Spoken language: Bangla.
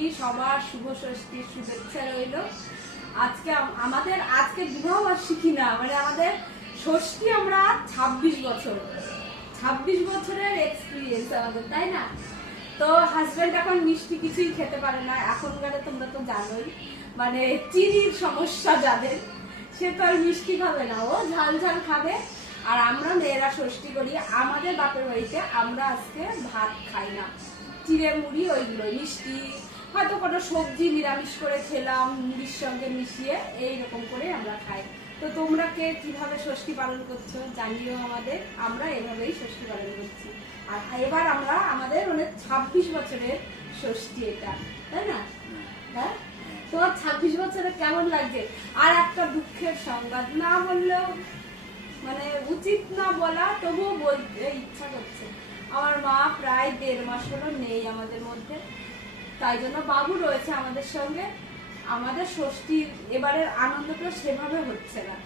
ষষ্ঠী, সবার শুভ ষষ্ঠীর শুভেচ্ছা রইল। আমাদের আজকে বিবাহ বার্ষিকী না, মানে আমাদের ষষ্ঠী, আমরা 26 বছরের এক্সপিরিয়েন্স আমাদের, তাই না? তো হাজবেন্ড এখন মিষ্টি কিছুই খেতে পারে না এখনকার, তোমরা তো জানোই, মানে চিনির সমস্যা যাদের, সে তো আর মিষ্টি খাবে না, ও ঝাল ঝাল খাবে। আর আমরা মেয়েরা ষষ্ঠী করি আমাদের বাপের বাড়িতে, আমরা আজকে ভাত খাই না, চিড়ে মুড়ি ওইগুলো, মিষ্টি, হয়তো কোনো সবজি নিরামিষ করে খেলাম মুড়ির সঙ্গে মিশিয়ে, এইরকম করে আমরা খাই। তো তোমরা কে কিভাবে ষষ্ঠী পালন করছো জানিও আমাদের, আমরা এভাবেই ষষ্ঠী পালন করছি। আর এবার আমরা আমাদের 26 বছরের ষষ্ঠী এটা, তাই না? হ্যাঁ, তোমার 26 বছরে কেমন লাগছে? আর একটা দুঃখের সংবাদ, না বললেও মানে উচিত না বলা, তবুও বলতে ইচ্ছা করছে। আমার মা প্রায় 1.5 মাস হলো নেই আমাদের মধ্যে, তাই জন্য বাবু রয়েছে আমাদের সঙ্গে। আমাদের ষষ্ঠীর এবারের আনন্দটা সেভাবে হচ্ছে না।